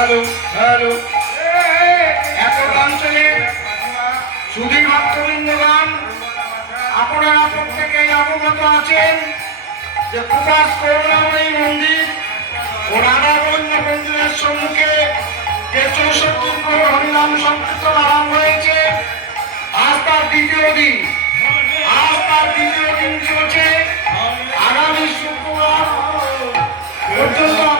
Hello hello একক অবগত আছেন যে প্রকাশ করুণাময়ী মন্দির ও রাধাগঞ্জ মন্দিরের সম্মুখে যে চৌষট্টি করে হরিনাম হয়েছে, আজ তার দ্বিতীয় দিন। আজ তার দ্বিতীয় দিন চলছে। আগামী শুক্রবার পর্যন্ত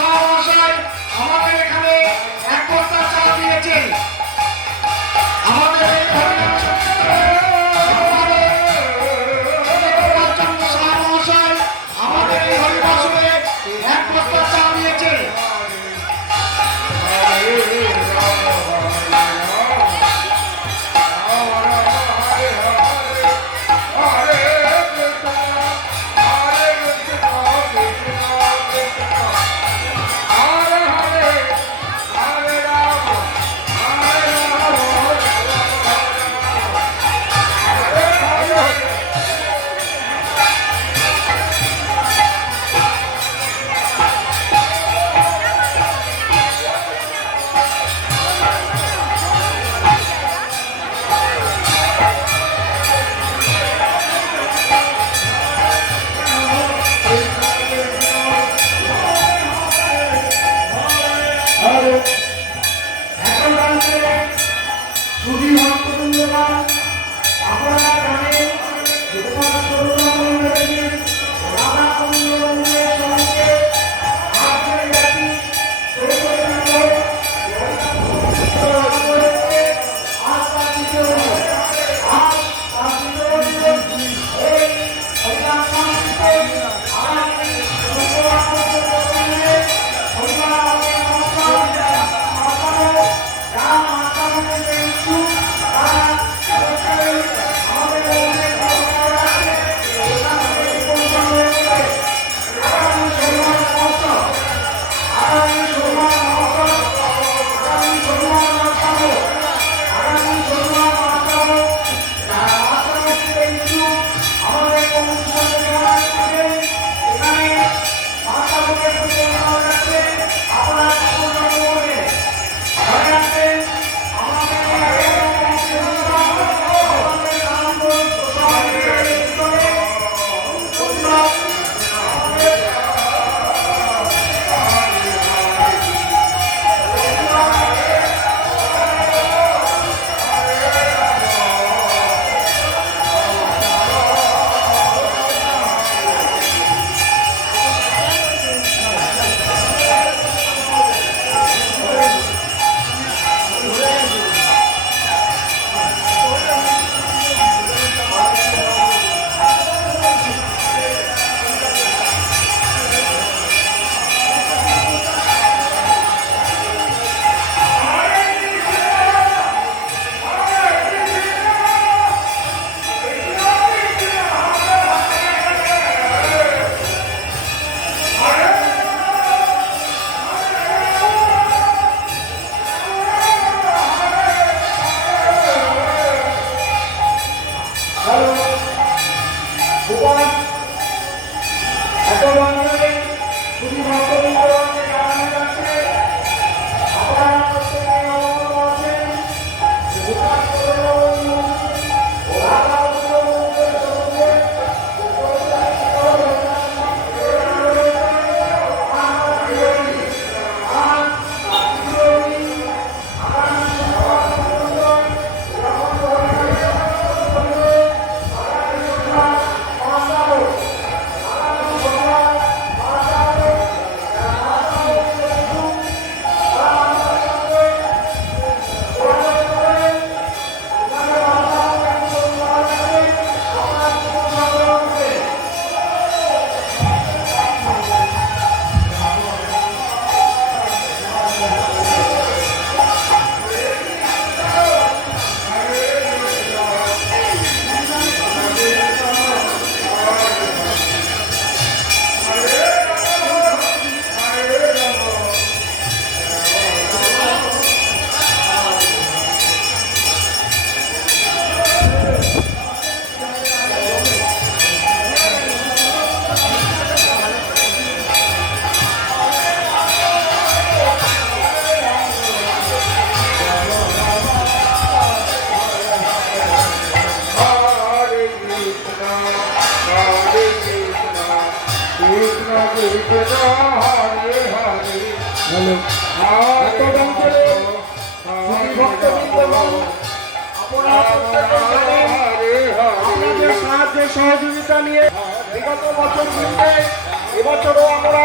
মহাশয় আমাদের এখানে একতা চা দিয়েছেন আমাদের এই আপনাদের সহযোগিতা নিয়ে বিগত বছর এবছরও আমরা